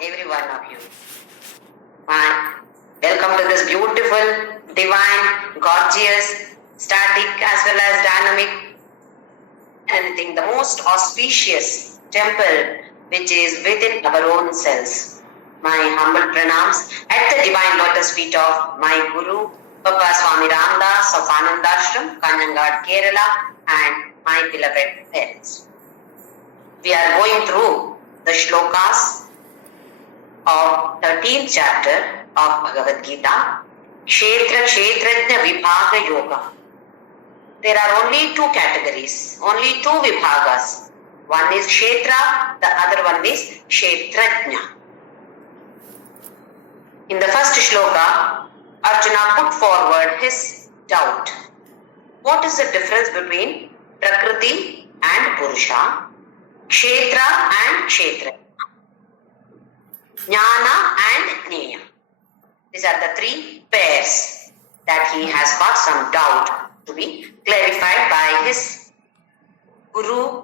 every one of you. Fine. Welcome to this beautiful, divine, gorgeous, static as well as dynamic, anything, the most auspicious temple which is within our own selves. My humble pranams at the divine lotus feet of my Guru, Papa Swami Ramdas of Anandashram, Kanjangad, Kerala, and my beloved parents. We are going through the Shlokas of 13th chapter of Bhagavadgita, Kshetra Kshetrajna Vibhaga Yoga. There are only two categories, only two Vibhagas. One is Kshetra, the other one is Kshetrajna. In the first Shloka, Arjuna put forward his doubt. What is the difference between Prakriti and Purusha, Kshetra and Kshetra, Jnana and Jnana? These are the three pairs that he has got some doubt to be clarified by his Guru,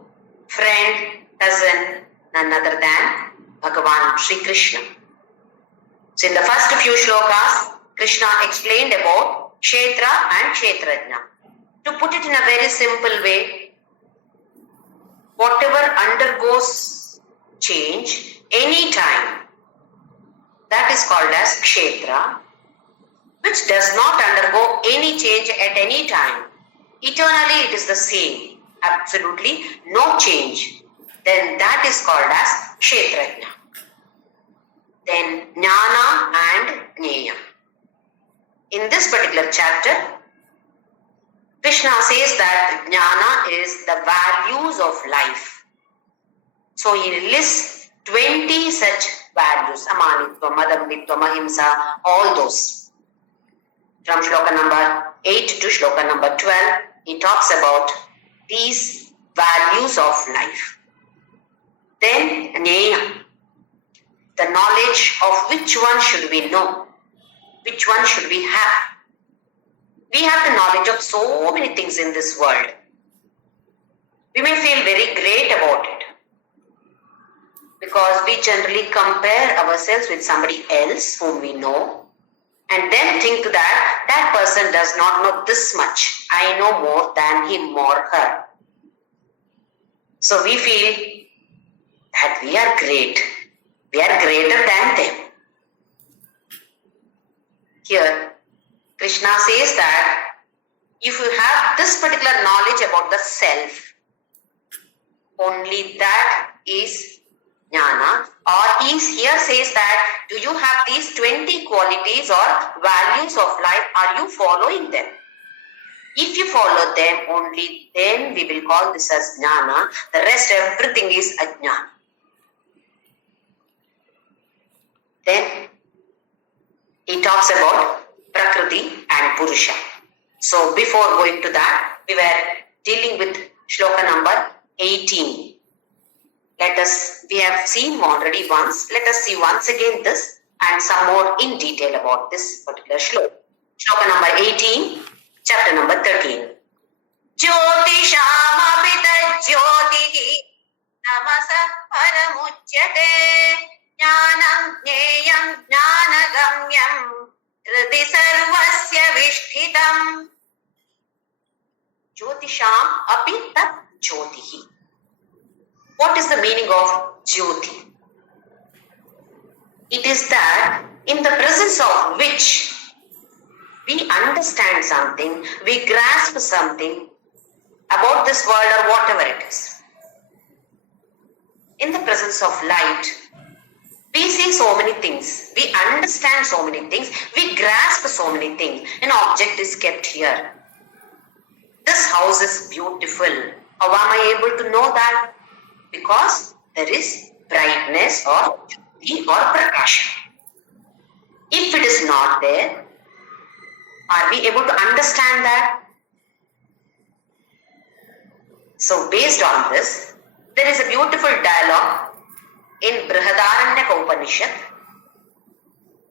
friend, cousin, none other than Bhagavan Sri Krishna. So in the first few shlokas, Krishna explained about Kshetra and Kshetrajna. To put it in a very simple way, whatever undergoes change any time, that is called as Kshetra, which does not undergo any change at any time. Eternally it is the same, absolutely no change. Then that is called as Kshetrajna. Then Jnana and Jnana. In this particular chapter, Krishna says that Jnana is the values of life. So he lists 20 such values, Amanitva, Madambitva, Mahimsa, all those. From Shloka number 8 to Shloka number 12, he talks about these values of life. Then Jnana, the knowledge of which one should we know, which one should we have. We have the knowledge of so many things in this world. We may feel very great about it because we generally compare ourselves with somebody else whom we know and then think that that person does not know this much. I know more than him or her. So we feel that we are great. We are greater than them. Here, Krishna says that if you have this particular knowledge about the self, only that is Jnana. Or he here says that, do you have these 20 qualities or values of life? Are you following them? If you follow them, only then we will call this as Jnana. The rest, everything is Ajnana. Then he talks about Prakriti and Purusha. So before going to that, we were dealing with Shloka number 18. We have seen already once. Let us see once again this and some more in detail about this particular Shloka. Shloka number 18, chapter number 13. Jyotisham apita jyotihi namasa paramuchyate Jnanam jneyam jnanagamyam hridi sarvasya vishtitam. Jyotisham api tat jyotihi. What is the meaning of Jyoti? It is that in the presence of which we understand something, we grasp something about this world or whatever it is. In the presence of light, we see so many things, we understand so many things, we grasp so many things. An object is kept here. This house is beautiful. How am I able to know that? Because there is brightness or jyoti or prakasha. If it is not there, are we able to understand that? So based on this, there is a beautiful dialogue in Brihadaranyaka Upanishad.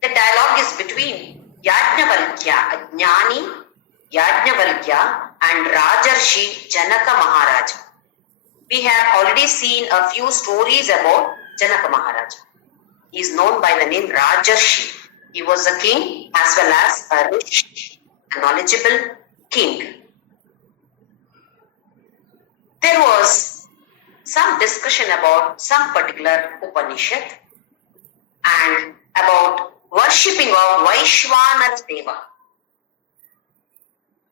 The dialogue is between Yajnavalkya, Jnani Yajnavalkya and Rajarshi Janaka We have already seen a few stories about Janaka Maharaja. He is known by the name Rajarshi. He was a king as well as a rich, knowledgeable king. There was some discussion about some particular Upanishad and about worshipping of Vaishwanara Deva.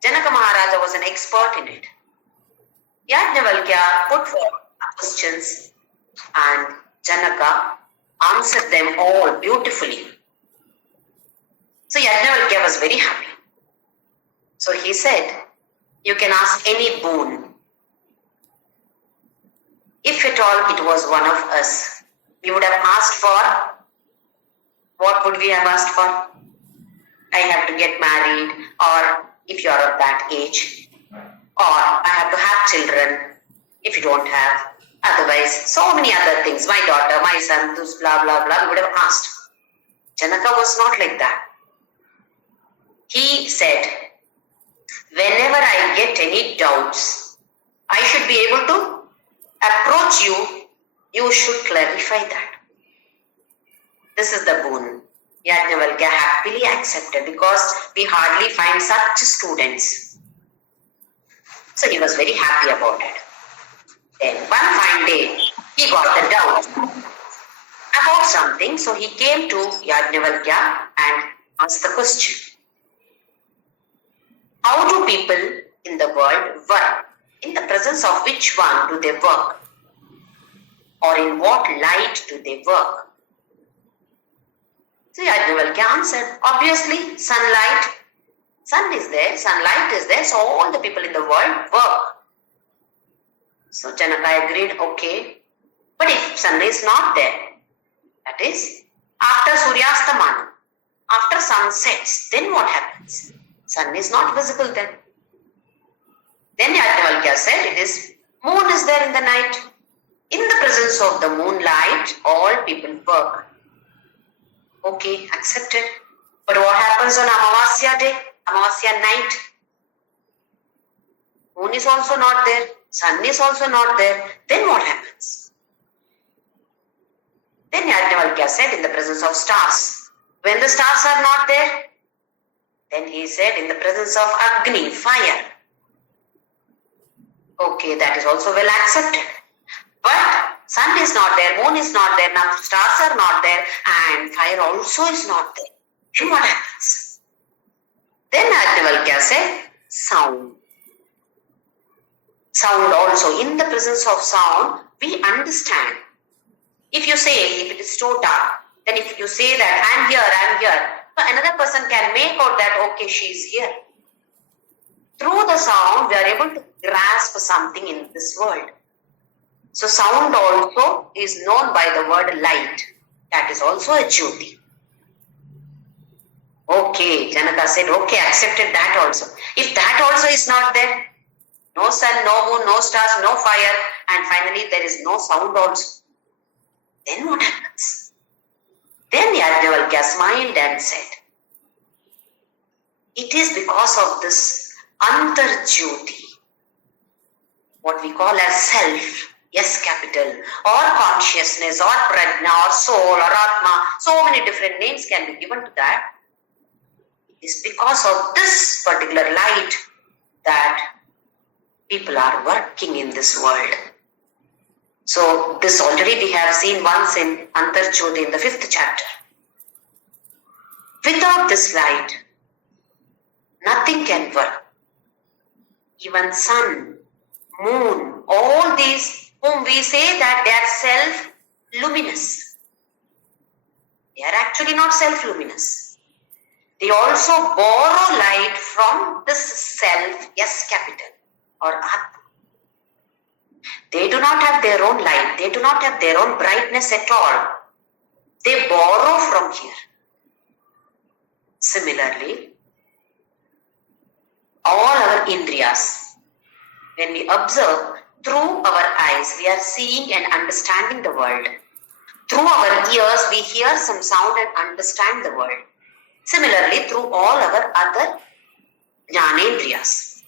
Janaka Maharaja was an expert in it. Yajnavalkya put forth questions and Janaka answered them all beautifully. So Yajnavalkya was very happy. So he said, you can ask any boon. If at all it was one of us, we would have asked for, what would we have asked for? I have to get married, or if you are of that age, or I have to have children if you don't have. Otherwise, so many other things, my daughter, my son, this blah, blah, blah, we would have asked. Janaka was not like that. He said, whenever I get any doubts, I should be able to approach you, you should clarify that. This is the boon. Yajnavalkya happily accepted because we hardly find such students. So he was very happy about it. Then one fine day, he got the doubt about something. So he came to Yajnavalkya and asked the question. How do people in the world work? In the presence of which one do they work? Or in what light do they work? So Yajnavalkya answered, obviously sunlight. Sun is there, sunlight is there, so all the people in the world work. So Janaka agreed, okay. But if sun is not there, that is, after Suryastaman, after sun sets, then what happens? Sun is not visible then. Then Yajnavalkya said, it is, moon is there in the night. In the presence of the moonlight, all people work. Okay, accepted. But what happens on Amavasya day, Amavasya night? Moon is also not there, sun is also not there. Then what happens? Then Yajnavalkya said, in the presence of stars. When the stars are not there, then he said, in the presence of Agni, fire. Okay, that is also well accepted. But sun is not there, moon is not there, now stars are not there, and fire also is not there. Then what happens? Then Yajnavalkya said, sound. Sound also. In the presence of sound, we understand. If you say, if it is so dark, then if you say that, I'm here, so another person can make out that, okay, she is here. Through the sound, we are able to grasp something in this world. So sound also is known by the word light. That is also a JYOTHI. Okay, Janaka said, okay, accepted that also. If that also is not there, no sun, no moon, no stars, no fire, and finally there is no sound also, then what happens? Then Yajnavalkya smiled and said, it is because of this Antar-JYOTHI, what we call as self, yes capital, or consciousness, or prajna, or soul, or atma, so many different names can be given to that. It is because of this particular light that people are working in this world. So this already we have seen once in Antar-JYOTHI in the 5th chapter. Without this light, nothing can work. Even sun, moon, all these whom we say that they are self-luminous. They are actually not self-luminous. They also borrow light from this self, yes capital, or Atma. They do not have their own light. They do not have their own brightness at all. They borrow from here. Similarly, all our indriyas, when we observe through our eyes, we are seeing and understanding the world. Through our ears, we hear some sound and understand the world. Similarly, through all our other jnanendriyas.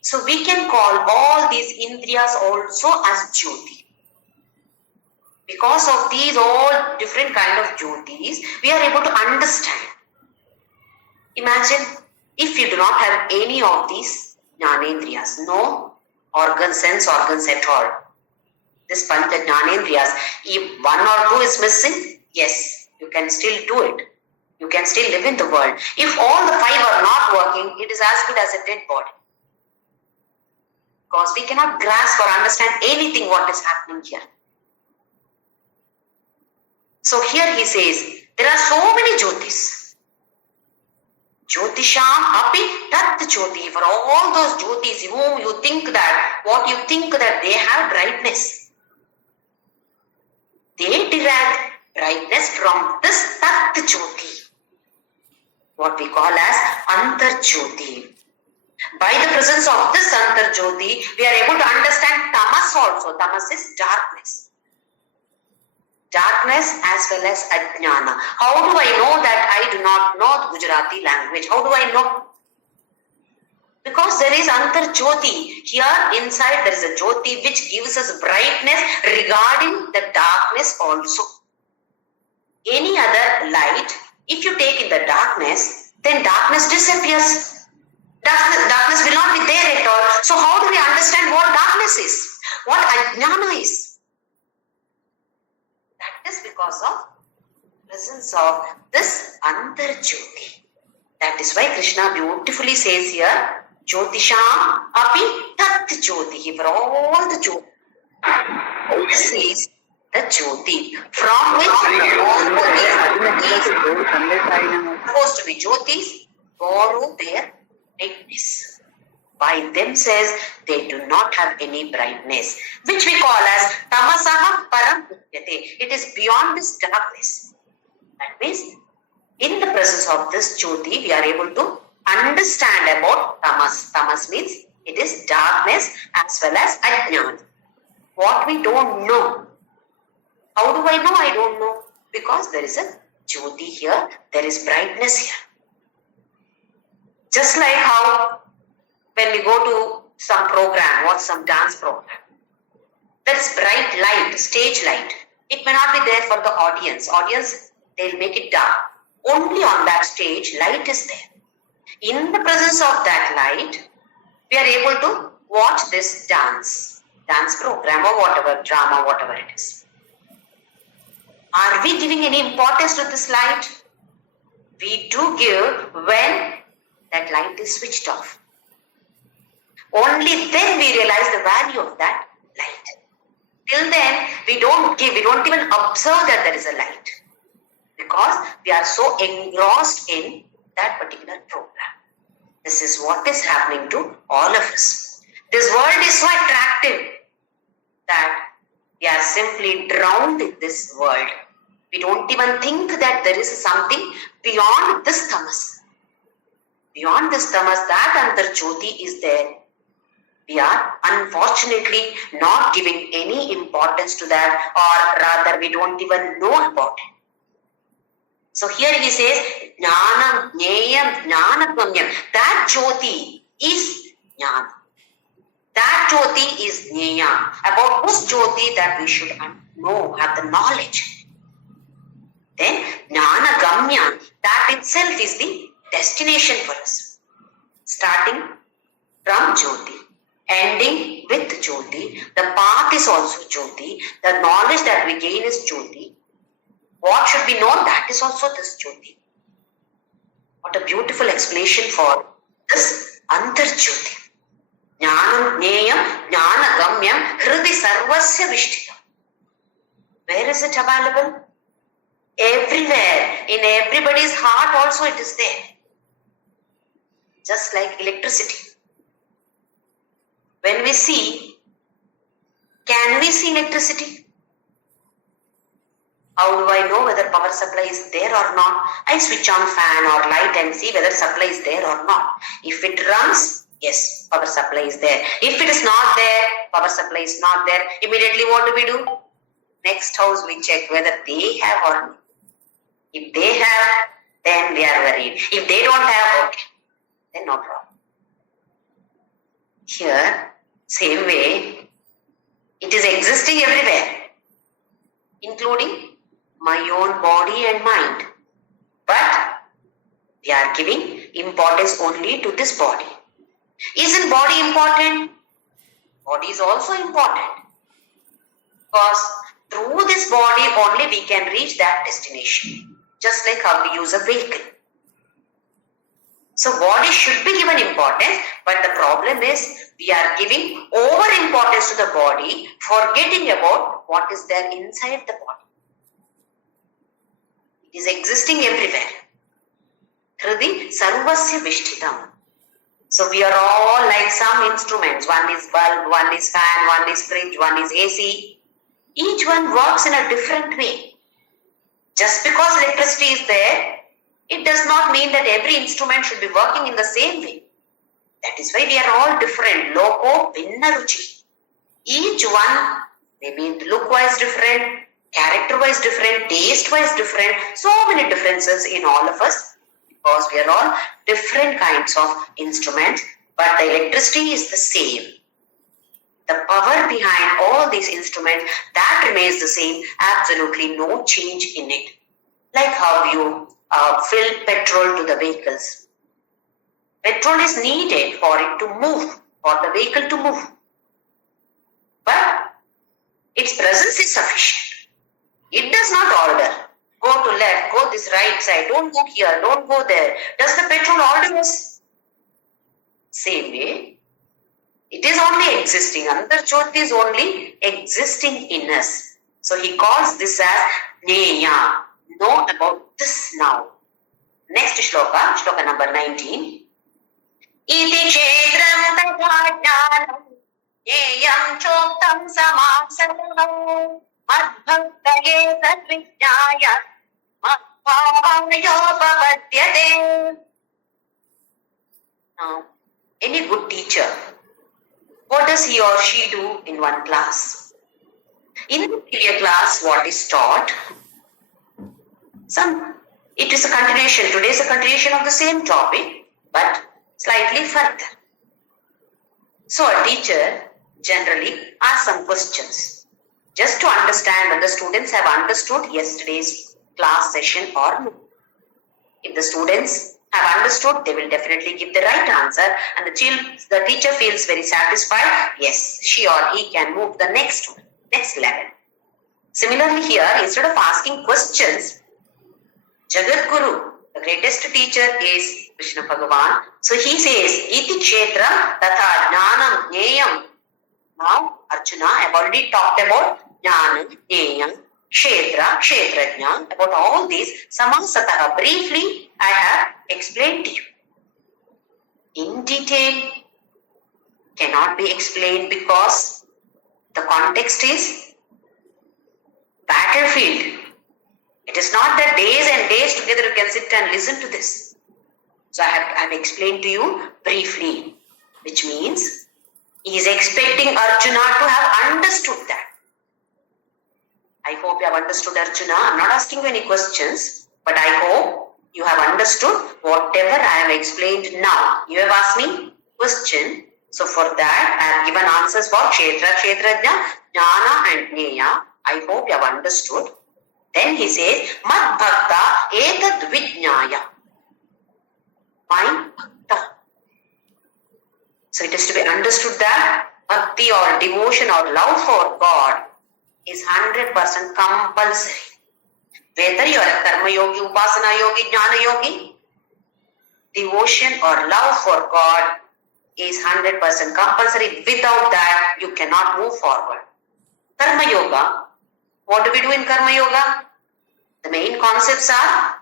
So we can call all these indriyas also as JYOTHI. Because of these all different kind of jyotis, we are able to understand. Imagine if you do not have any of these jnanendriyas, no sense organs at all. This pancha jnanendriyas, if one or two is missing, yes, you can still do it. You can still live in the world. If all the five are not working, it is as good as a dead body. Because we cannot grasp or understand anything what is happening here. So here he says, there are so many jyotis. Jyotisham api tat jyoti. For all those jyotis whom you think that, what you think that they have brightness. They derive brightness from this tat jyoti. What we call as antar jyoti. By the presence of this antar jyoti, we are able to understand tamas also. Tamas is darkness. Darkness as well as ajnana. How do I know that I do not know the Gujarati language? How do I know? Because there is antar jyoti. Here inside there is a jyoti which gives us brightness regarding the darkness also. Any other light, if you take in the darkness, then darkness disappears. Darkness will not be there at all. So how do we understand what darkness is? What ajnana is? That is because of presence of this antar jyoti. That is why Krishna beautifully says here, Jyotisham api tat jyoti. For all the jyoti. This is the jyoti from which all the supposed to be jyotis borrow their brightness. By themselves, they do not have any brightness, which we call as tamasaha param udyate. It is beyond this darkness. That means, in the presence of this jyoti, we are able to understand about tamas. Tamas means it is darkness as well as ajnana. What we don't know. How do I know? I don't know. Because there is a jyoti here, there is brightness here. Just like how when we go to some program, watch some dance program, there's bright light, stage light. It may not be there for the audience. Audience, they'll make it dark. Only on that stage, light is there. In the presence of that light, we are able to watch this dance program or whatever, drama, whatever it is. Are we giving any importance to this light? We do give when that light is switched off. Only then we realize the value of that light. Till then, we don't even observe that there is a light. Because we are so engrossed in that particular program. This is what is happening to all of us. This world is so attractive that we are simply drowned in this world. We don't even think that there is something beyond this tamas. Beyond this tamas, that antar jyoti is there. We are unfortunately not giving any importance to that, or rather we don't even know about it. So here he says, Jnanam, Jneyam, Jnanagamyam. That jyoti is Jnana. That jyoti is Jneyam. About this jyoti that we should know, have the knowledge. Then Jnanagamyam, that itself is the destination for us. Starting from jyoti, ending with jyoti. The path is also jyoti. The knowledge that we gain is jyoti. What should be known? That is also this jyoti. What a beautiful explanation for this antar jyoti. Jnanam jneyam jnanagamyam hridi sarvasya vishtitam. Where is it available? Everywhere. In everybody's heart also it is there. Just like electricity. When we see, can we see electricity? How do I know whether power supply is there or not? I switch on fan or light and see whether supply is there or not. If it runs, yes, power supply is there. If it is not there, power supply is not there. Immediately what do we do? Next house we check whether they have or not. If they have, then we are worried. If they don't have, okay, then no problem. Here, same way, it is existing everywhere. including my own body and mind. But we are giving importance only to this body. Isn't body important? Body is also important. Because through this body only we can reach that destination. Just like how we use a vehicle. So body should be given importance, but the problem is we are giving over importance to the body, forgetting about what is there inside the body. It is existing everywhere. Hridi sarvasya vishtitam. So we are all like some instruments. One is bulb, one is fan, one is fridge, one is AC. Each one works in a different way. Just because electricity is there, it does not mean that every instrument should be working in the same way. That is why we are all different. Loko vinna ruchi. Each one, maybe look-wise different, character-wise different, taste-wise different. So many differences in all of us because we are all different kinds of instruments. But the electricity is the same. The power behind all these instruments, that remains the same. Absolutely no change in it. Like how you fill petrol to the vehicles. Petrol is needed for it to move, for the vehicle to move. But its presence is sufficient. It does not order. Go to left, go this right side, don't go here, don't go there. Does the petrol order us? Same way, it is only existing. Antarjyoti is only existing in us. So he calls this as Neya. Know about this now. Next shloka, shloka number 19. Iti kshetram tatha jnanam yeyam choktam samasanam madbhaktaye tadvijnaya madbhavayopapadyate. Now, any good teacher, what does he or she do in one class? In the previous class, what is taught? It is a continuation. Today is a continuation of the same topic, but slightly further. So a teacher generally asks some questions just to understand whether the students have understood yesterday's class session or no. If the students have understood, they will definitely give the right answer, and the teacher feels very satisfied. Yes, she or he can move the next level. Similarly here, instead of asking questions, Jagat Guru, the greatest teacher is Krishna Bhagavan. So he says, Iti Kshetra Tatha Jnanam Jneyam. Now, Arjuna, I have already talked about Jnanam, Jneyam, Kshetra, Kshetrajna, about all these. Samasataha, briefly, I have explained to you. In detail, cannot be explained because the context is battlefield. It is not that days and days together you can sit and listen to this. So I have explained to you briefly, which means he is expecting Arjuna to have understood that. I hope you have understood, Arjuna. I am not asking you any questions, but I hope you have understood whatever I have explained now. You have asked me question. So for that, I have given answers for Kshetra, Kshetrajna, Jnana and Jneya. I hope you have understood. Then he says, Mad Bhakta Etad Vijnaya. My Bhakta. So it is to be understood that bhakti or devotion or love for God is 100% compulsory. Whether you are a karma yogi, upasana yogi, jnana yogi, devotion or love for God is 100% compulsory. Without that, you cannot move forward. Karma yoga. What do we do in Karma Yoga? The main concepts are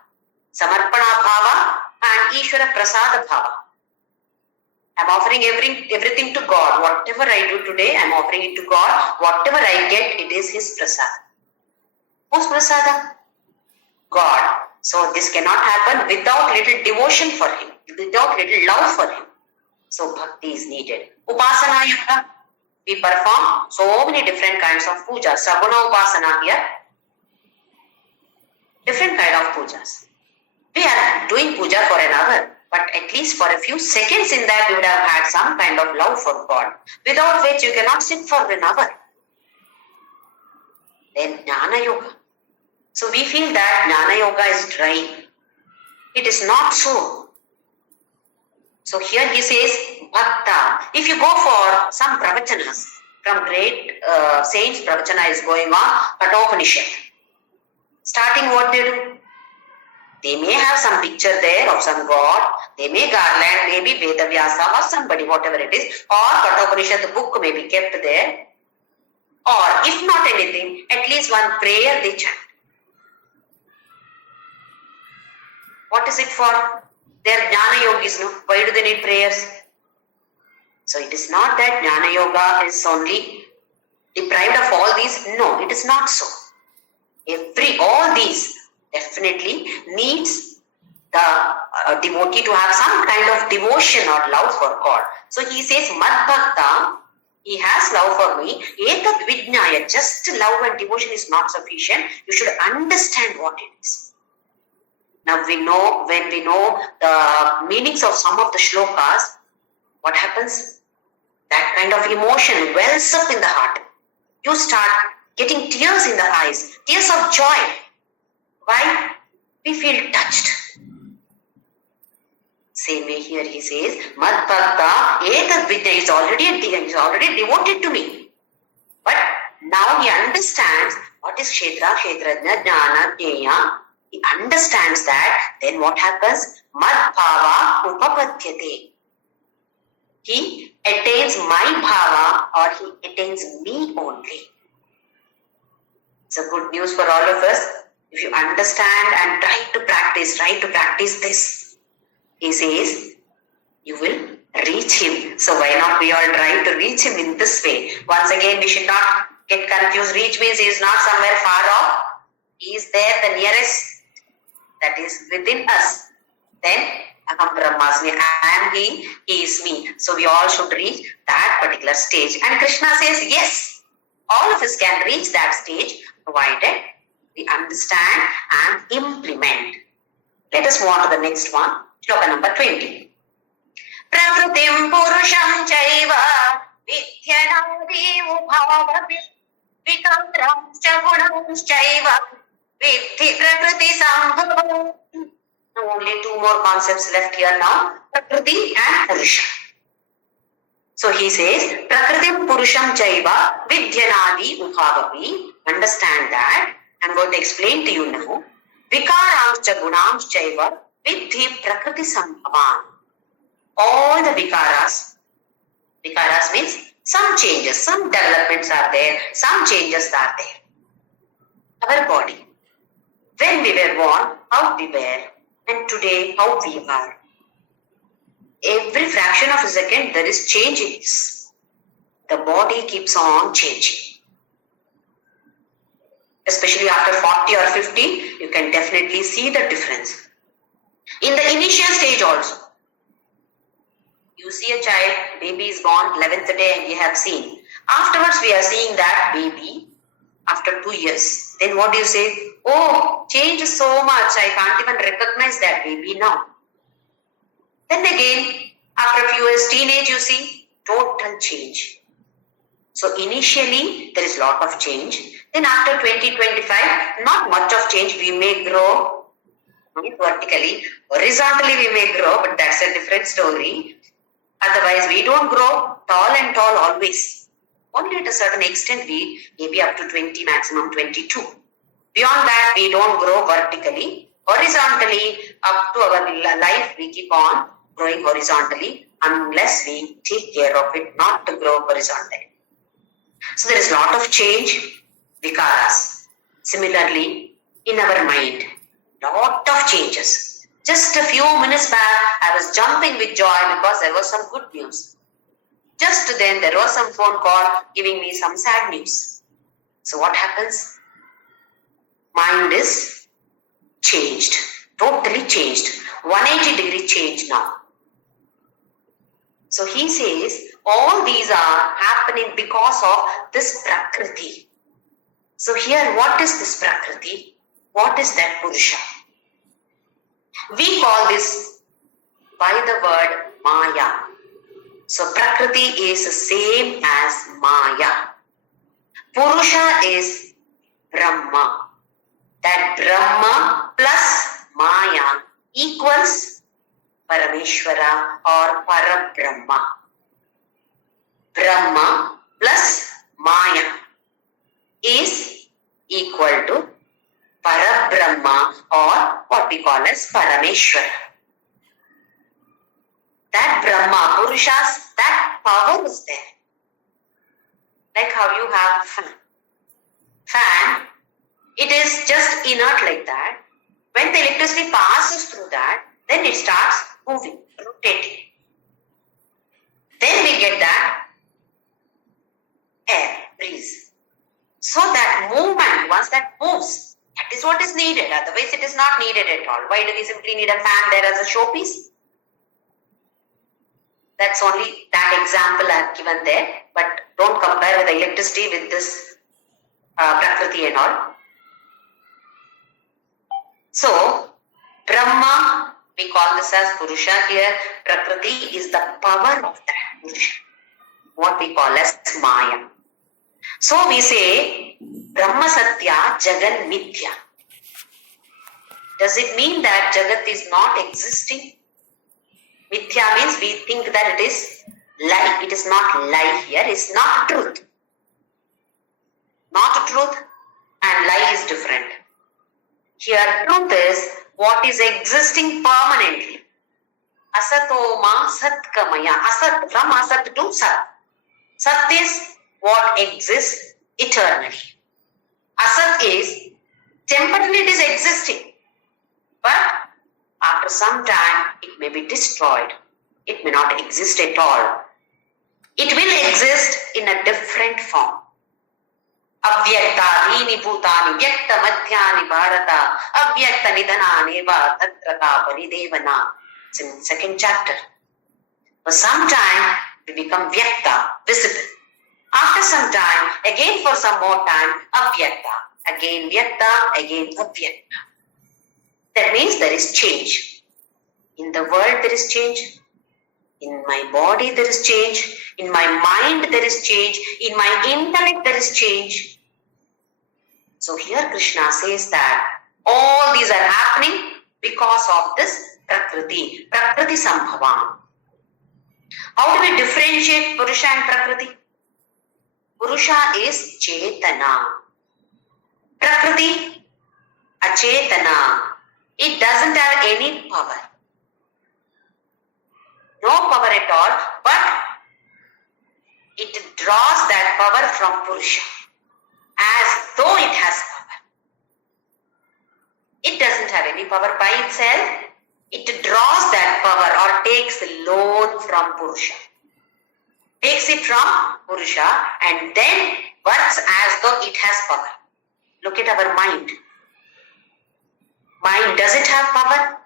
Samarpana Bhava and Ishvara Prasada Bhava. I am offering everything to God. Whatever I do today, I am offering it to God. Whatever I get, it is His Prasada. Whose Prasada? God. So this cannot happen without little devotion for Him, without little love for Him. So bhakti is needed. Upasana Yoga. We perform so many different kinds of pujas. Saguna upasana here. Different kind of pujas. We are doing puja for an hour, but at least for a few seconds in that we would have had some kind of love for God. Without which you cannot sit for an hour. then Jnana Yoga. So we feel that Jnana Yoga is dry. It is not so. So here he says, Bhakta. If you go for some pravachanas, from great saints, pravachana is going on, Kathopanishad. Starting what they do? They may have some picture there of some god, they may garland, maybe Vedavyasa or somebody, whatever it is, or Kathopanishad, the book may be kept there. Or if not anything, at least one prayer they chant. What is it for? They are Jnana Yogis, no? Why do they need prayers? So it is not that Jnana Yoga is only deprived of all these. No, it is not so. All these definitely needs the devotee to have some kind of devotion or love for God. So he says, Mad Bhakta, he has love for me. Etat Vijnaya, just love and devotion is not sufficient. You should understand what it is. Now when we know the meanings of some of the shlokas, what happens? That kind of emotion wells up in the heart. You start getting tears in the eyes, tears of joy. Why? We feel touched. Same way here he says, Mad Bhakta, Etat Vidya is already devoted to me. But now he understands what is Kshetra, Kshetrajna, Jnana, Jnaya. He understands that, then what happens? Mad Bhava Upapadyate. He attains my Bhava, or he attains me only. It's a good news for all of us. If you understand and try to practice this, he says, you will reach him. So why not we all try to reach him in this way? Once again, we should not get confused. Reach means he is not somewhere far off. He is there, the nearest, that is within us. Then, Aham Brahmasmi, I am he is me. So we all should reach that particular stage. And Krishna says, yes, all of us can reach that stage, provided we understand and implement. Let us move on to the next one. Shloka number 20. Prakritim purusham chaiva vidhyanadi ubhavavi vikantram chagunam chaiva vidhi prakriti sambhavam. Only two more concepts left here now, Prakriti and Purusha. So he says, Prakritim Purusham Chaiva Vidyanadi Ubhavavi. Understand that. I'm going to explain to you now. Vikaramscha Gunamscha Chaiva Vidhi Prakriti Sambhavan. All the vikaras means some changes, some developments are there, some changes are there. Our body. When we were born, how we were. And today, how we are. Every fraction of a second, there is change in this. The body keeps on changing. Especially after 40 or 50, you can definitely see the difference. In the initial stage also, you see a child, baby is born 11th day and you have seen. Afterwards, we are seeing that baby after 2 years. Then what do you say? Oh, changed so much, I can't even recognize that baby now. Then again, after a few years, teenage, you see, total change. So initially, there is lot of change. Then after 20, 25, not much of change. We may grow vertically, horizontally we may grow, but that's a different story. Otherwise, we don't grow tall and tall always. Only at a certain extent, we maybe up to 20, maximum 22. Beyond that, we don't grow vertically. Horizontally, up to our life, we keep on growing horizontally unless we take care of it not to grow horizontally. So there is a lot of change, vikaras. Similarly, in our mind, lot of changes. Just a few minutes back, I was jumping with joy because there was some good news. Just then, there was some phone call giving me some sad news. So what happens? Mind is changed, totally changed, 180-degree change now. So he says, all these are happening because of this Prakriti. So here, what is this Prakriti? What is that Purusha? We call this by the word Maya. So Prakriti is the same as Maya. Purusha is Brahma. That Brahma plus Maya equals Parameshwara or Parabrahma. Brahma plus Maya is equal to Parabrahma or what we call as Parameshwara. That Brahma, Purushas, that power is there. Like how you have fan, it is just inert like that. When the electricity passes through that, then it starts moving, rotating. Then we get that air, breeze. So that movement, once that moves, that is what is needed. Otherwise it is not needed at all. Why do we simply need a fan there as a showpiece? That's only that example I have given there. But don't compare with the electricity with this Prakriti and all. So, Brahma, we call this as Purusha here. Prakriti is the power of that Purusha, what we call as Maya. So we say, Brahma Satya, Jagat Mithya. Does it mean that Jagat is not existing? Mithya means we think that it is lie. It is not lie here. It is not truth. Not truth and lie is different. Here truth is what is existing permanently. Asatoma Satkamaya. Asat, from Asat to Sat. Sat is what exists eternally. Asat is temporarily it is existing. But after some time it may be destroyed. It may not exist at all. It will exist in a different form. Avyakta dhini bhutani vyakta madhyani bharata avyakta nidhanani va tatrata paridevana. It's in the second chapter. For some time we become vyakta, visible. After some time, again for some more time, avyakta. Again vyakta, again avyakta. That means there is change. In the world there is change. In my body there is change. In my mind there is change. In my intellect there is change. So here Krishna says that all these are happening because of this Prakriti. Prakriti Sambhavam. How do we differentiate Purusha and Prakriti? Purusha is Chetana. Prakriti, Achetana. It doesn't have any power. No power at all, but it draws that power from Purusha as though it has power. It doesn't have any power by itself. It draws that power or takes loan from Purusha. Takes it from Purusha and then works as though it has power. Look at our mind. Mind, does it have power?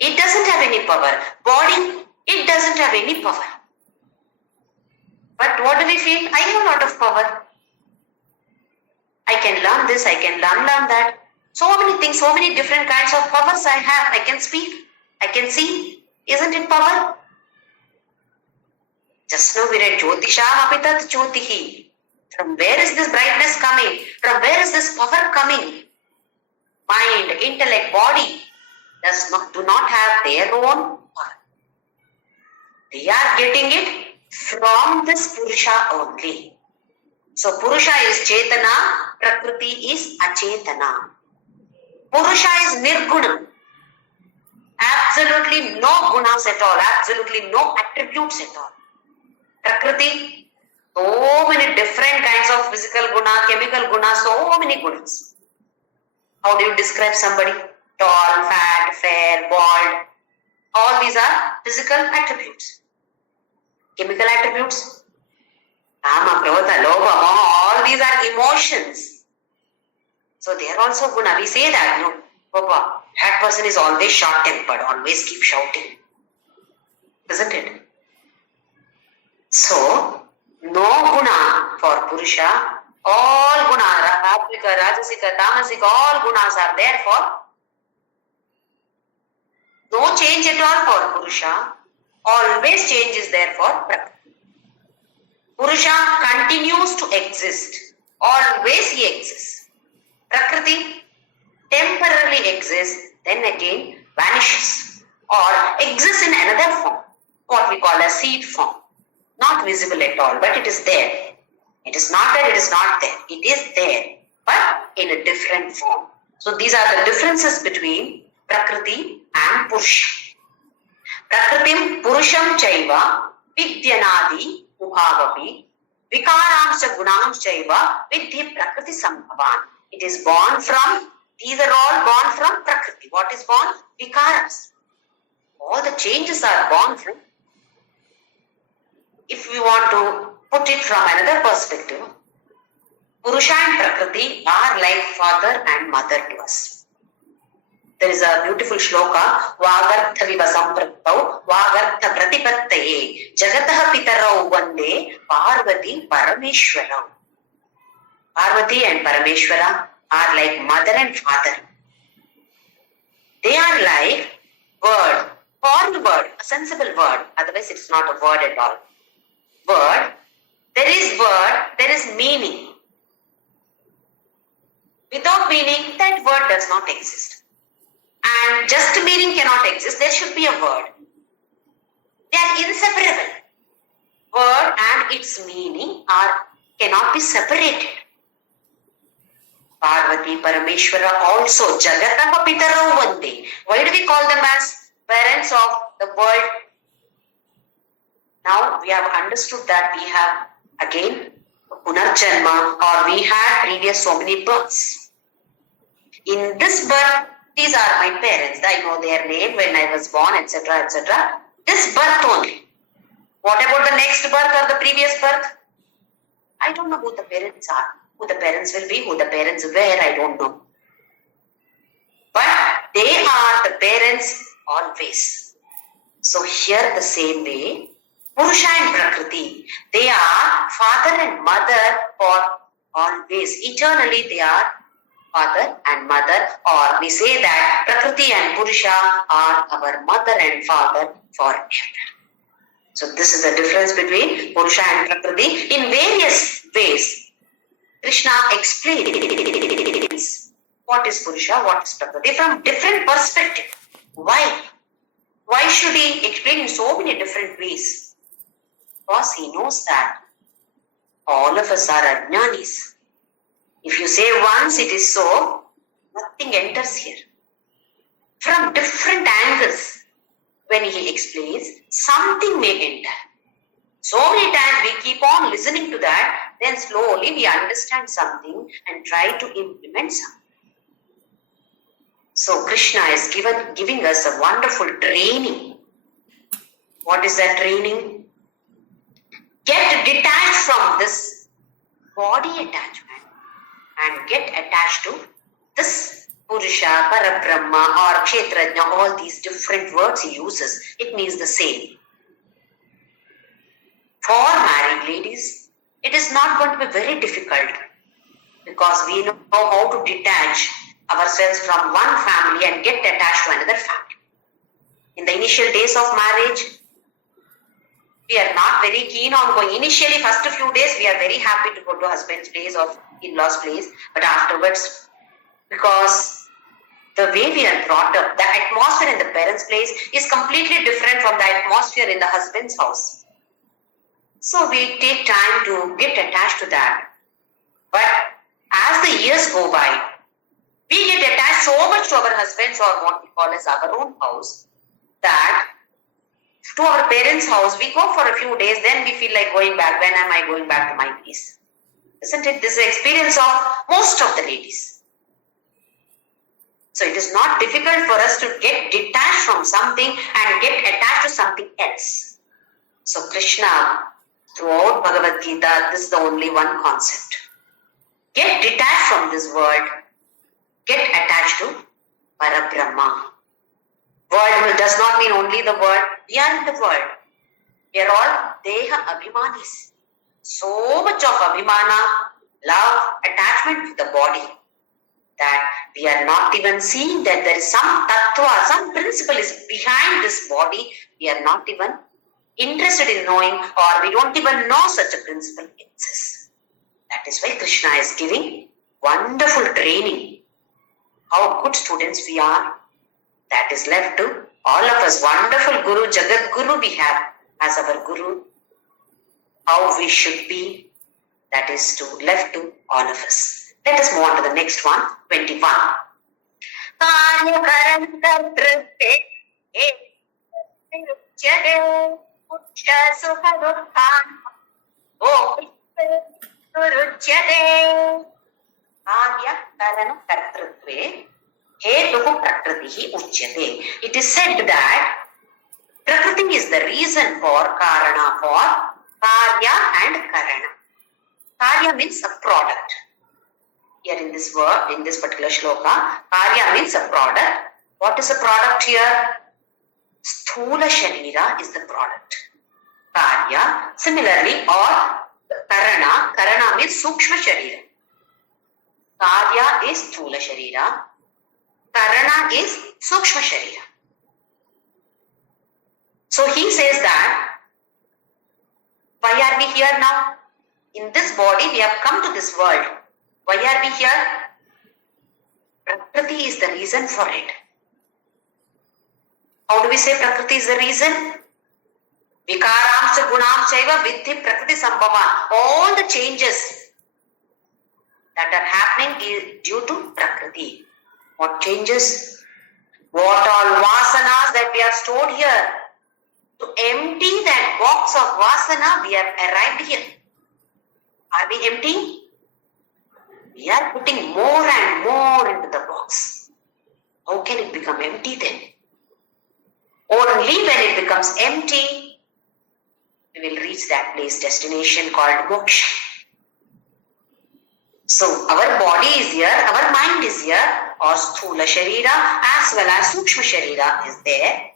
It doesn't have any power. Body, it doesn't have any power. But what do we feel? I have a lot of power. I can learn this, I can learn that. So many things, so many different kinds of powers I have. I can speak, I can see. Isn't it power? Just now we read Jyotisham apitat Jyotihi. From where is this brightness coming? From where is this power coming? Mind, intellect, body do not have their own power. They are getting it from this Purusha only. So Purusha is Chetana, Prakriti is Achetana. Purusha is Nirguna. Absolutely no gunas at all, absolutely no attributes at all. Prakriti, so many different kinds of physical guna, chemical guna, so many gunas. How do you describe somebody? Tall, fat, fair, bald. All these are physical attributes. Chemical attributes. Kama, Krodha, Lobha, Moha, all these are emotions. So they are also guna. We say that, no, Papa, that person is always short-tempered, always keep shouting. Isn't it? So, no guna for Purusha. All guna, Satvika, Rajasika, Tamasika, all gunas are there for. No change at all for Purusha. Always change is there for Prakriti. Purusha continues to exist. Always he exists. Prakriti temporarily exists, then again vanishes or exists in another form, what we call a seed form. Not visible at all, but it is there. It is not there, it is not there. It is there, but in a different form. So these are the differences between Prakriti and Purusha. Prakritim Purusham Chaiva Vidyanadi Ubhavapi Vikaramscha Gunamschaiva Vidya Prakriti Sambhavan. It is born from, these are all born from Prakriti. What is born? Vikarams. All the changes are born from. If we want to put it from another perspective, Purusha and Prakriti are like father and mother to us. There is a beautiful shloka, Vagartha Vivasamprattau, Vagartha Pratipattaye, Jagataha Pitarau Vande, Parvati Parameshwaram. Parvati and Parameshwara are like mother and father. They are like word, formed word, a sensible word, otherwise it's not a word at all. Word, there is meaning. Without meaning, that word does not exist. And just meaning cannot exist, there should be a word. They are inseparable. Word and its meaning cannot be separated. Parvati, Parameshwara also, Jagataha Pitarau Vande. Why do we call them as parents of the world? Now we have understood that we have again Punarjanma, or we had previous so many births. In this birth, these are my parents. I know their name, when I was born, etc., etc. This birth only. What about the next birth or the previous birth? I don't know who the parents are. Who the parents will be, who the parents were, I don't know. But they are the parents always. So here the same way, Purusha and Prakriti, they are father and mother for always. Eternally they are father and mother, or we say that Prakriti and Purusha are our mother and father forever. So this is the difference between Purusha and Prakriti. In various ways, Krishna explains what is Purusha, what is Prakriti from different perspectives. Why? Why should he explain in so many different ways? Because he knows that all of us are ajnanis. If you say once it is so, nothing enters here. From different angles, when he explains, something may enter. So many times we keep on listening to that, then slowly we understand something and try to implement something. So Krishna is giving us a wonderful training. What is that training? Get detached from this body attachment and get attached to this Purusha, Parabrahma or Kshetrajna, all these different words he uses. It means the same. For married ladies, it is not going to be very difficult because we know how to detach ourselves from one family and get attached to another family. In the initial days of marriage, we are not very keen on going. Initially, first few days, we are very happy to go to husband's place or in-laws place. But afterwards, because the way we are brought up, the atmosphere in the parents' place is completely different from the atmosphere in the husband's house. So we take time to get attached to that. But as the years go by, we get attached so much to our husbands or what we call as our own house, that to our parents' house, we go for a few days, then we feel like going back. When am I going back to my place? Isn't it? This is the experience of most of the ladies. So it is not difficult for us to get detached from something and get attached to something else. So Krishna, throughout Bhagavadgita, this is the only one concept. Get detached from this world. Get attached to Parabrahma. World does not mean only the world. We are in the world. We are all Deha Abhimanis. So much of Abhimana, love, attachment to the body, that we are not even seeing that there is some tattva, some principle is behind this body. We are not even interested in knowing, or we don't even know such a principle exists. That is why Krishna is giving wonderful training. How good students we are. That is left to all of us. Wonderful Guru, Jagat Guru we have as our Guru. How we should be. That is left to all of us. Let us move on to the next one, 21. It is said that Prakriti is the reason for Karana, for Karya and Karana. Karya means a product. Here in this word, in this particular shloka, Karya means a product. What is a product here? Sthula Sharira is the product. Karya, similarly, or Karana means Sukshma Sharira. Karya is Sthula Sharira. Karana is Sukshma Sharira. So he says that, why are we here now? In this body, we have come to this world. Why are we here? Prakriti is the reason for it. How do we say Prakriti is the reason? Vikaramscha gunamchaiva vidhi prakriti sambhava. All the changes that are happening is due to Prakriti. What changes? What all vasanas that we have stored here? To empty that box of vasana, we have arrived here. Are we empty? We are putting more and more into the box. How can it become empty then? Only when it becomes empty, we will reach that place, destination called moksha. So our body is here, our mind is here, or sthula sharira as well as sukshma sharira is there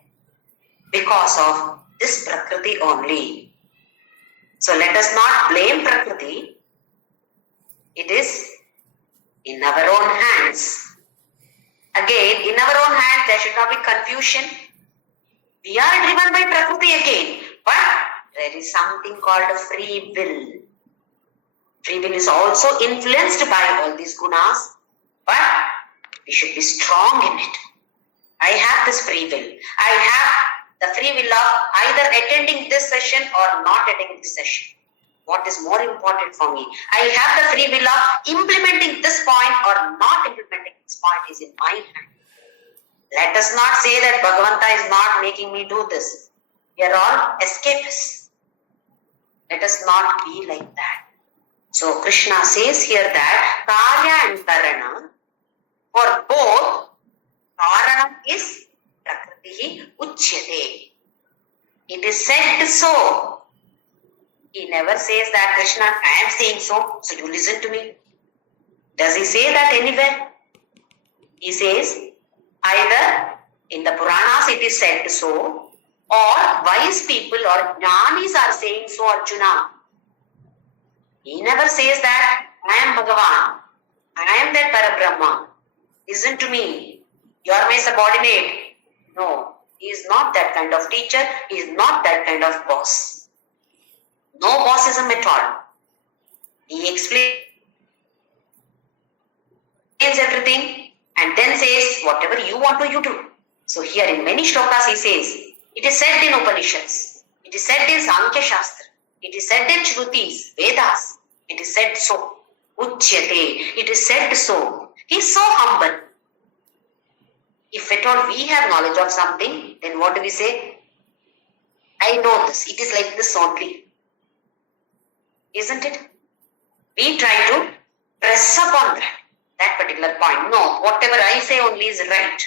because of this Prakriti only. So let us not blame Prakriti. It is in our own hands. Again, in our own hands, there should not be confusion. We are driven by Prakriti again, but there is something called free will. Free will is also influenced by all these gunas, but we should be strong in it. I have this free will. I have the free will of either attending this session or not attending this session. What is more important for me? I have the free will of implementing this point or not implementing this point is in my hand. Let us not say that Bhagavanta is not making me do this. We are all escapists. Let us not be like that. So Krishna says here that Karya and Karana, for both, Karana is Prakriti Uchyate. It is said so. He never says that Krishna, I am saying so, so you listen to me. Does he say that anywhere? He says either in the Puranas it is said so, or wise people or jnanis are saying so, Arjuna. He never says that I am Bhagavan, I am that Parabrahma. Listen to me. You are my subordinate. No, he is not that kind of teacher. He is not that kind of boss. No bossism at all. He explains everything and then says whatever you want to, you do. So here in many shlokas he says, it is said in Upanishads, it is said in Sankhya Shastra, it is said in Shrutis, Vedas, it is said so. Uchyate, it is said so. He is so humble. If at all we have knowledge of something, then what do we say? I know this, it is like this only. Isn't it? We try to press upon that particular point. No, whatever I say only is right.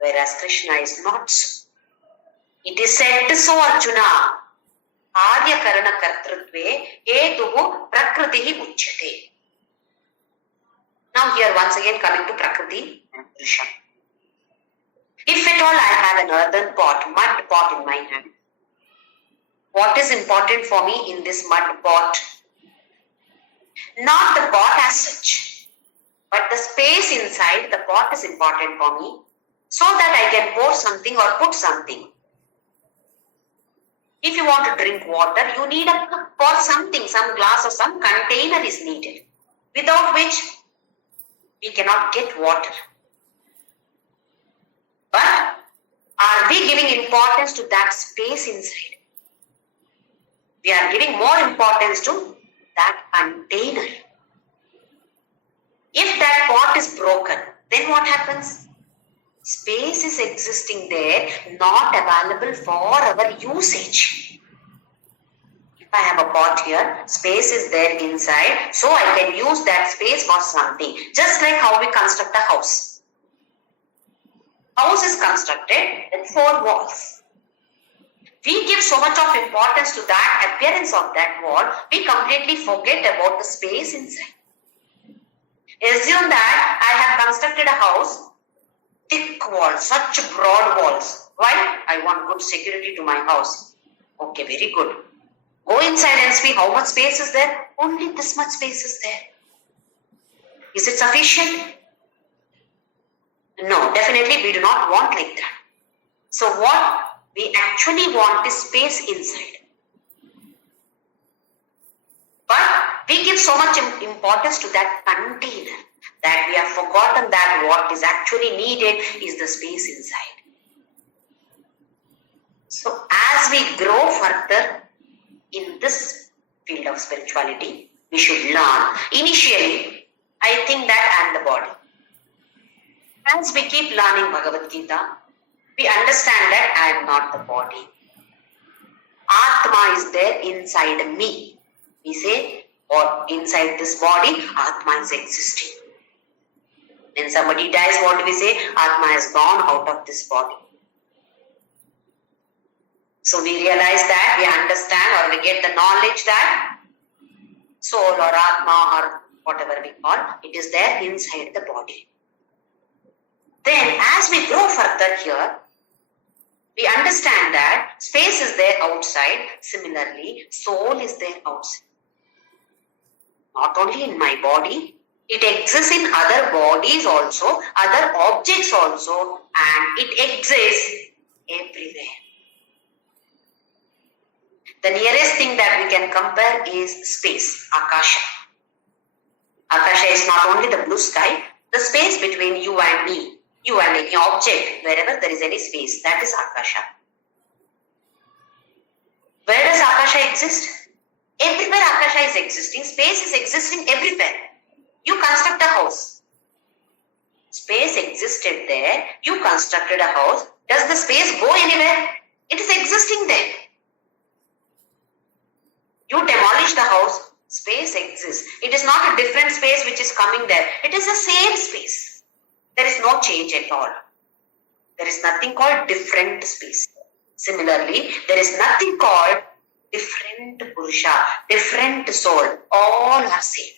Whereas Krishna is not so. It is said so, Arjuna. Arya karana kartrutve hetuhu prakritihi uchyate. Now here once again coming to Prakriti and Krishna. If at all I have an earthen pot, mud pot in my hand, what is important for me in this mud pot? Not the pot as such, but the space inside the pot is important for me, so that I can pour something or put something. If you want to drink water, you need a cup. for something, some glass or some container is needed, without which we cannot get water. But are we giving importance to that space inside? We are giving more importance to that container. If that pot is broken, then what happens? Space is existing there, not available for our usage. If I have a pot here, space is there inside, so I can use that space for something. Just like how we construct a house. House is constructed with 4 walls. We give so much of importance to that appearance of that wall, we completely forget about the space inside. Assume that I have constructed a house, thick walls, such broad walls. Why? I want good security to my house. Okay, very good. Go inside and see how much space is there. Only this much space is there. Is it sufficient? No, definitely we do not want like that. So what we actually want is space inside. But we give so much importance to that container that we have forgotten that what is actually needed is the space inside. So as we grow further in this field of spirituality, we should learn. Initially, I think that I am the body. As we keep learning Bhagavadgita, we understand that I am not the body. Atma is there inside me. We say, or inside this body, Atma is existing. When somebody dies, what do we say? Atma has gone out of this body. So we realize that, we understand or we get the knowledge that soul or Atma or whatever we call, it is there inside the body. Then as we grow further here, we understand that space is there outside. Similarly, soul is there outside. Not only in my body, it exists in other bodies also, other objects also, and it exists everywhere. The nearest thing that we can compare is space, Akasha. Akasha is not only the blue sky, the space between you and me. You and any object, wherever there is any space, that is Akasha. Where does Akasha exist? Everywhere Akasha is existing, space is existing everywhere. You construct a house. Space existed there, you constructed a house. Does the space go anywhere? It is existing there. You demolish the house, space exists. It is not a different space which is coming there. It is the same space. There is no change at all. There is nothing called different space. Similarly, there is nothing called different Purusha, different soul. All are same.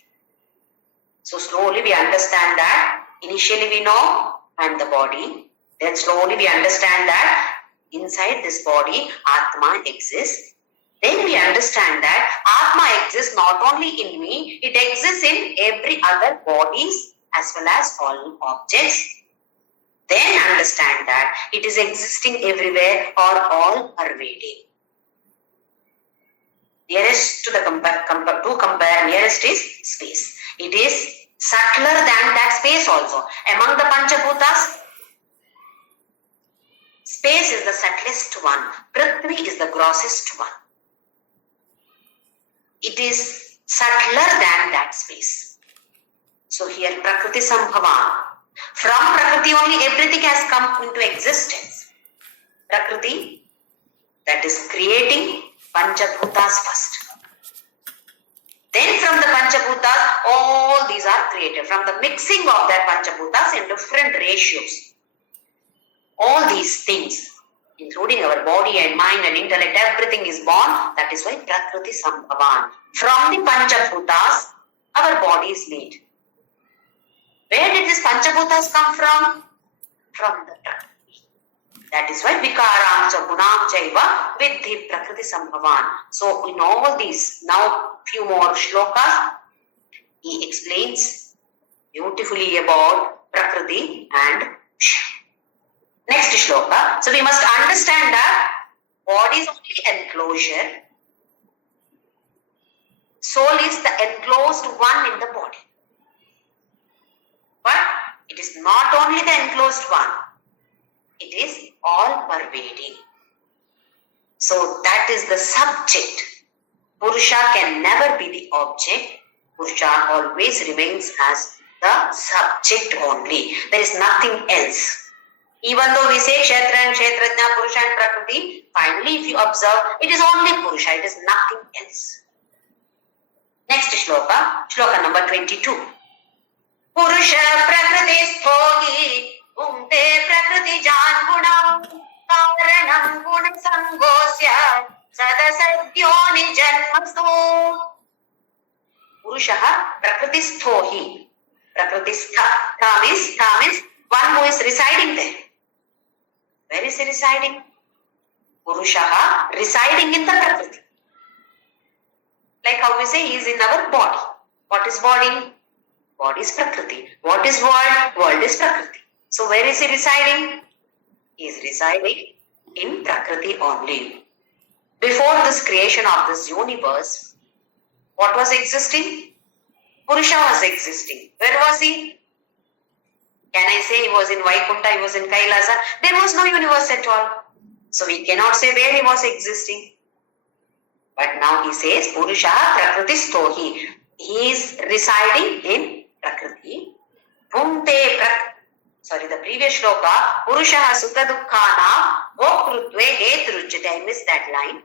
So slowly we understand that. Initially we know I am the body. Then slowly we understand that inside this body, Atma exists. Then we understand that Atma exists not only in me, it exists in every other bodies as well as all objects. Then understand that it is existing everywhere or all pervading. Nearest to the compare, nearest is space. It is subtler than that space also. Among the Panchabhutas, space is the subtlest one. Prithvi is the grossest one. It is subtler than that space. So here Prakriti Sambhavan. From Prakriti only everything has come into existence. Prakriti, that is creating Panchabhutas first. Then from the Panchabhutas, all these are created. From the mixing of that Panchabhutas in different ratios. All these things, including our body and mind and intellect, everything is born. That is why Prakriti Sambhavan. From the Panchabhutas, our body is made. Where did these Panchabhutas come from? From the Prakriti. That is why Vikaram cha Gunam chaiva vidhi Prakriti Sambhavan. So in all these, now few more shlokas, he explains beautifully about Prakriti and next shloka. So we must understand that body is only enclosure. Soul is the enclosed one in the body. But it is not only the enclosed one, it is all pervading. So that is the subject. Purusha can never be the object. Purusha always remains as the subject only. There is nothing else. Even though we say Kshetra and Kshetrajna, Purusha and Prakriti, finally if you observe, it is only Purusha, it is nothing else. Next shloka, shloka number 22. Purusha Prakriti Sthohi Umte Prakriti Jan Gunam Karanam Guna Sangosya Sadasadyoni Janmastu. Purusha Prakriti Sthohi. Prakriti Stha means one who is residing there. Where is he residing? Purusha residing in the Prakriti. Like how we say he is in our body. What is body? Body is Prakriti. What is world? World is Prakriti. So where is he residing? He is residing in Prakriti only. Before this creation of this universe, what was existing? Purusha was existing. Where was he? Can I say he was in Vaikuntha, he was in Kailasa? There was no universe at all. So we cannot say where he was existing. But now he says, Purusha Prakriti Sthohi. He is residing in Prakriti. The previous shloka, Purusha Sukha Dukkhana Vokrutve Hetruchyate. I missed that line.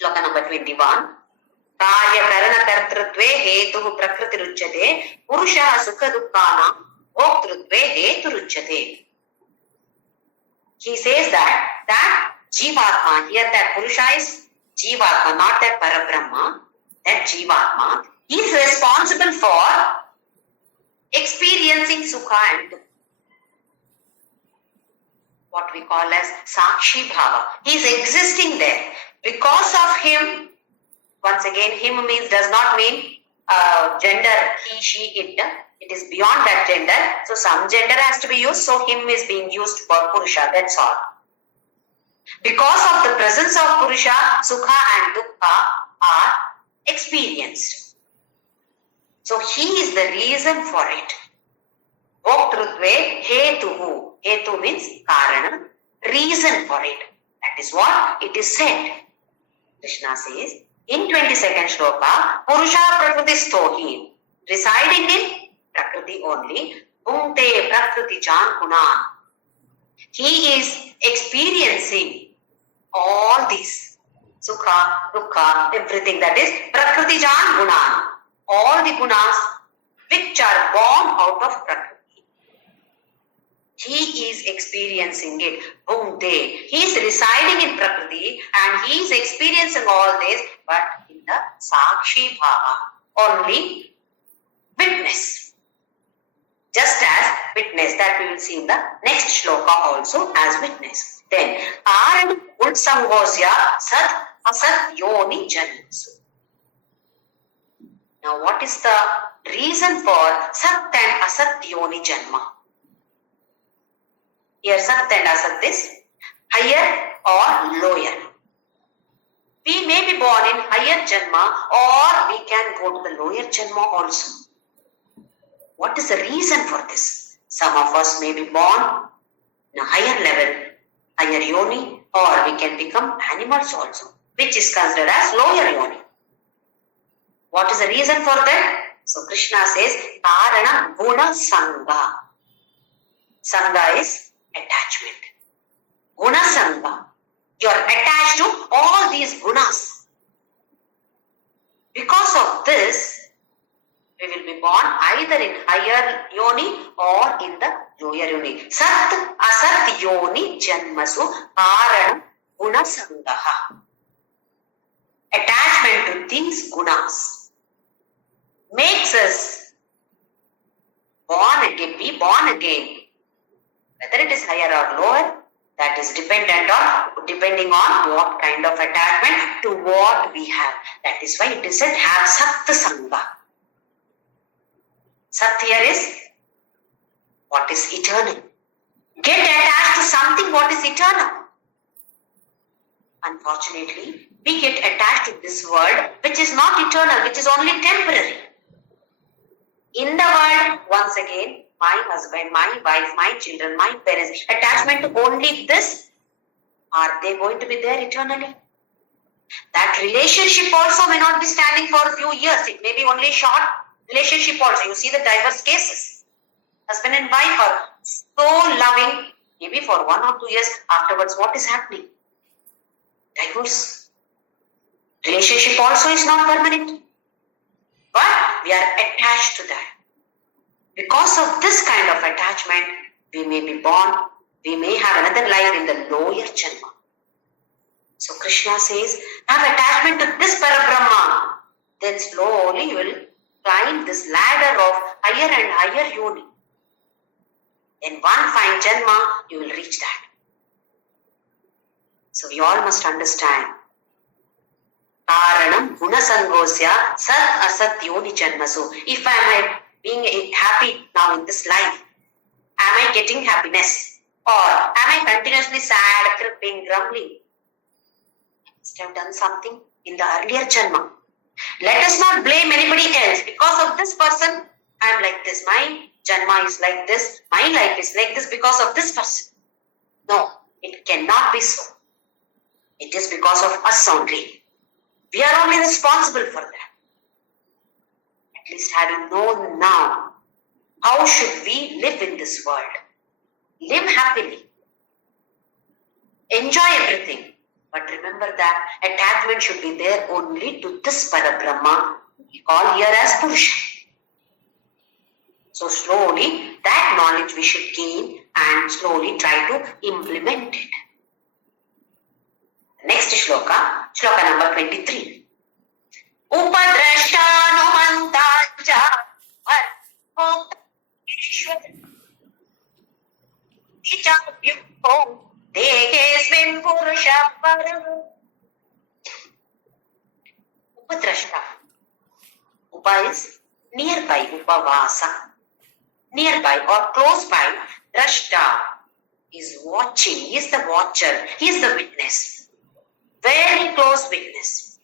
Shloka number 21. Karya Karana Kartrutve Hetu Prakriti Ruchyate. Purusha Sukha Dukkhana Vokrutve Hetruchyate. He says that Jivatma, here that Purusha is Jivatma, not that Parabrahma, that Jivatma, he is responsible for experiencing Sukha and Dukkha. What we call as Sakshi Bhava. He is existing there. Because of him, once again, him means does not mean gender, he, she, it. It is beyond that gender. So some gender has to be used. So him is being used for Purusha. That's all. Because of the presence of Purusha, Sukha and Dukkha are experienced. So he is the reason for it. Bhoktrutve hetuhu. Hetu means karana, reason for it. That is what it is said. Krishna says in 22nd shloka, Purusha Prakriti Sthohi, residing in Prakriti only, Bhunte Prakriti Jan Gunan. He is experiencing all these Sukha, Dukkha, everything that is Prakriti Jan Gunan. All the gunas which are born out of Prakriti. He is experiencing it. Bhunte. He is residing in Prakriti and he is experiencing all this, but in the Sakshi Bhava. Only witness. Just as witness, that we will see in the next shloka also as witness. Then, Karan Utsangosya Sat Asat Yoni Janmasu. Now, what is the reason for Sat and Asat Yoni Janma? Here, Sat and Asat is higher or lower. We may be born in higher Janma or we can go to the lower Janma also. What is the reason for this? Some of us may be born in a higher level, higher Yoni, or we can become animals also, which is considered as lower Yoni. What is the reason for that? So Krishna says, Karana Guna Sangha. Sangha is attachment. Guna Sangha. You are attached to all these gunas. Because of this, we will be born either in higher Yoni or in the lower Yoni. Sat Asat Yoni Janmasu Karana Guna Sangha. Attachment to things gunas makes us be born again. Whether it is higher or lower, that is depending on what kind of attachment to what we have. That is why it is said have Sat Sangha. Sat here is what is eternal. Get attached to something what is eternal. Unfortunately, we get attached to this world which is not eternal, which is only temporary. In the world, once again, my husband, my wife, my children, my parents, attachment to only this, are they going to be there eternally? That relationship also may not be standing for a few years. It may be only short relationship also. You see the diverse cases. Husband and wife are so loving, maybe for 1 or 2 years. Afterwards, what is happening? Divorce. Relationship also is not permanent. But we are attached to that. Because of this kind of attachment, we may be born, we may have another life in the lower Janma. So Krishna says, have attachment to this Parabrahma. Then slowly you will climb this ladder of higher and higher yoni. In one fine Janma, you will reach that. So we all must understand. Karanam gunasangosya sat asat yoni janmasu. If I am being happy now in this life, am I getting happiness? Or am I continuously sad, cripping, grumbling? I must have done something in the earlier Janma. Let us not blame anybody else. Because of this person, I am like this. My Janma is like this. My life is like this because of this person. No, it cannot be so. It is because of us only. We are only responsible for that. At least having known now, how should we live in this world? Live happily. Enjoy everything. But remember that attachment should be there only to this Parabrahma, we call here as Purusha. So slowly that knowledge we should gain and slowly try to implement it. Next shloka, shloka number 23. Upadrashtanumanta Dekesmin Purusha Param. Upadrashta. Upa is nearby, Upavasa. Nearby or close by. Drashta is watching. He is the watcher. He is the witness. Very close witness.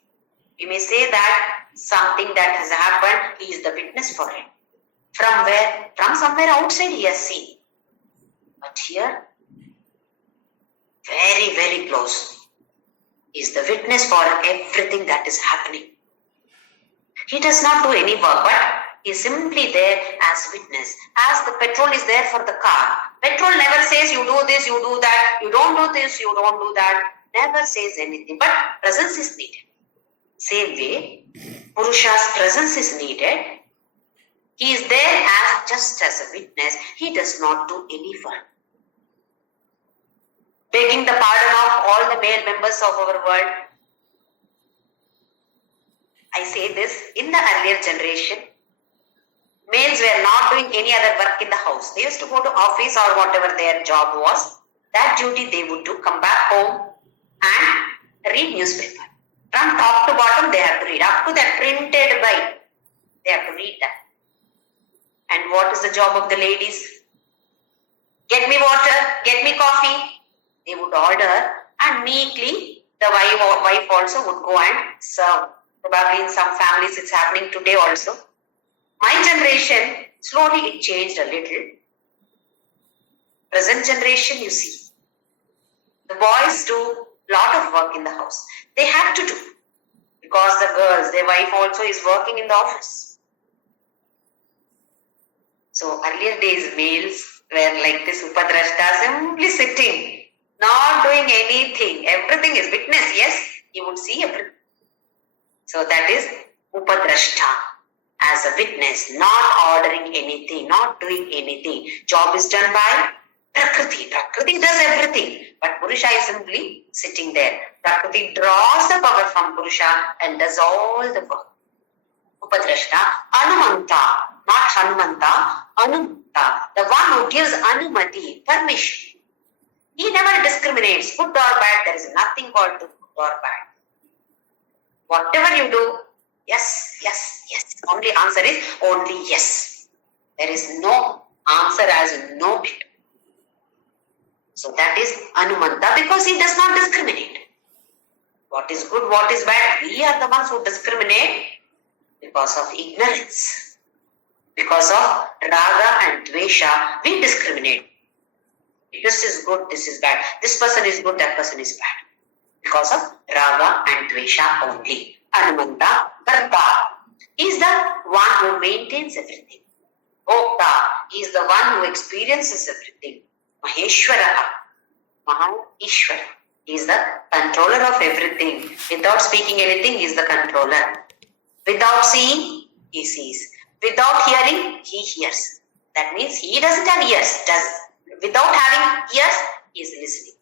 You may say that something that has happened, he is the witness for it. From where? From somewhere outside he has seen. But here, very, very close. He is the witness for everything that is happening. He does not do any work, but he is simply there as witness. As the petrol is there for the car. Petrol never says you do this, you do that, you don't do this, you don't do that. Never says anything, but presence is needed. Same way, Purusha's presence is needed. He is there as just as a witness. He does not do any work. Begging the pardon of all the male members of our world. I say this, in the earlier generation, males were not doing any other work in the house. They used to go to office or whatever their job was. That duty they would do, come back home and read newspaper. From top to bottom they have to read. Up to that printed by, they have to read that. And what is the job of the ladies? Get me water, get me coffee. They would order and neatly the wife also would go and serve. Probably in some families it's happening today also. My generation, slowly it changed a little. Present generation, you see. The boys do lot of work in the house. They have to do. Because the girls, their wife also is working in the office. So earlier days, males were like this Upadrashta, simply sitting, not doing anything. Everything is witness. Yes, he would see everything. So that is Upadrashta, as a witness, not ordering anything, not doing anything. Job is done by Prakriti. Prakriti does everything. But Purusha is simply sitting there. Prakriti draws the power from Purusha and does all the work. Upadrashta, Anumanta, not Hanumanta, Anumanta, the one who gives Anumati, permission. He never discriminates, good or bad. There is nothing called good or bad. Whatever you do, yes, yes, yes. Only answer is only yes. There is no answer as no bit. So that is Anumanta because he does not discriminate. What is good, what is bad? We are the ones who discriminate because of ignorance. Because of raga and dvesha, we discriminate. This is good, this is bad. This person is good, that person is bad. Because of raga and dvesha only. Anumanta Karta is the one who maintains everything. Bhokta is the one who experiences everything. Maheshwara, Maheshwara, he is the controller of everything. Without speaking anything, he is the controller. Without seeing, he sees. Without hearing, he hears. That means he doesn't have ears. Without having ears, he is listening.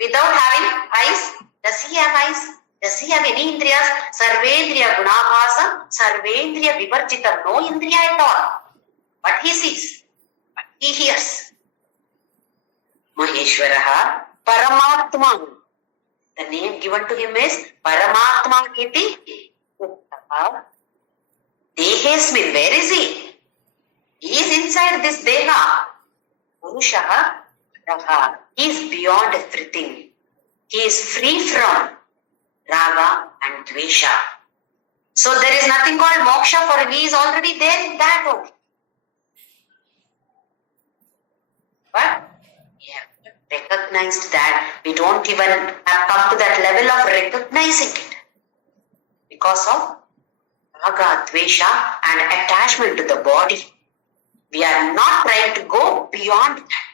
Without having eyes, does he have eyes? Does he have any indriyas? Sarvendriya gunabhasam, sarvendriya vivarjitam. No indriya at all. But he sees. But he hears. Maheshwaraha Paramatma. The name given to him is Paramatma Iti. Dehesmin. Where is he? He is inside this Deha. Purushaha Raha. He is beyond everything. He is free from Raga and Dvesha. So there is nothing called moksha for him. He is already there in that only. But we have recognized that we don't even have come to that level of recognizing it. Because of Raga, Dvesha and attachment to the body. We are not trying to go beyond that.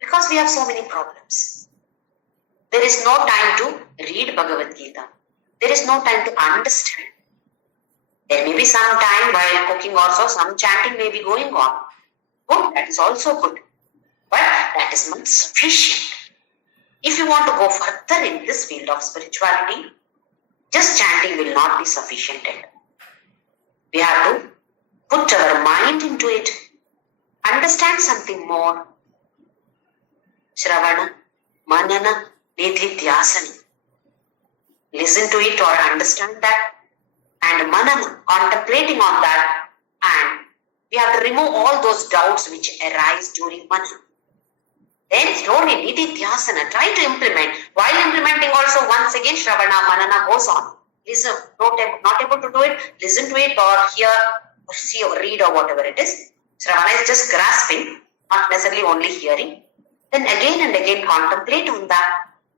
Because we have so many problems. There is no time to read Bhagavadgita. There is no time to understand. There may be some time while cooking also, some chanting may be going on. Good, that is also good. But that is not sufficient. If you want to go further in this field of spirituality, just chanting will not be sufficient. We have to put our mind into it, understand something more. Shravana, Manana, Nidhityasana. Listen to it or understand that, and Manana, contemplating on that, and we have to remove all those doubts which arise during Manana. Then slowly Nidhityasana, try to implement. While implementing also, once again Shravana, Manana goes on. Listen, not able to do it, listen to it or hear or see or read or whatever it is. Shravana is just grasping, not necessarily only hearing. Then again and again contemplate on that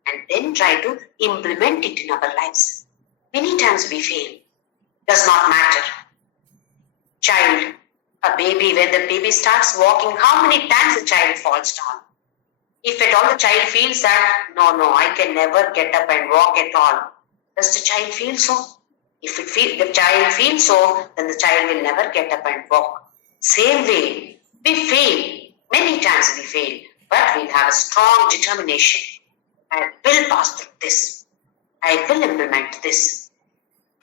and then try to implement it in our lives. Many times we fail. Does not matter. Child, a baby, when the baby starts walking, how many times the child falls down? If at all the child feels that, no, I can never get up and walk at all. Does the child feel so? If the child feels so, then the child will never get up and walk. Same way, we fail. Many times we fail. But we have a strong determination. I will pass through this. I will implement this.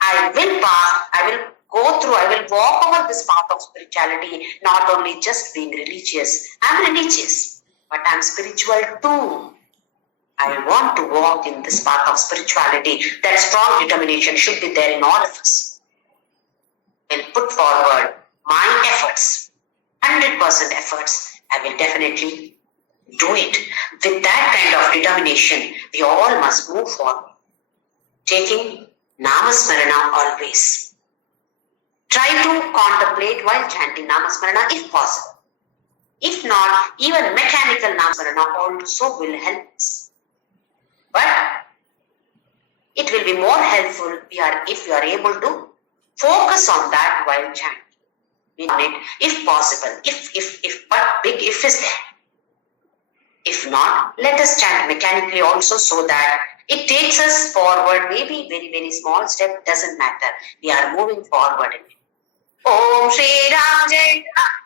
I will pass. I will go through. I will walk over this path of spirituality. Not only just being religious. I'm religious. But I'm spiritual too. I want to walk in this path of spirituality. That strong determination should be there in all of us. I'll put forward my efforts. 100% efforts. I will definitely do it. With that kind of determination, we all must move forward. Taking Namasmarana always. Try to contemplate while chanting Namasmarana if possible. If not, even mechanical Namasmarana also will help us. But it will be more helpful if we are able to focus on that while chanting. If possible, but big if is there. If not, let us chant mechanically also so that it takes us forward. Maybe very, very small step, doesn't matter. We are moving forward in it. Om Shri Ram Jai Ram.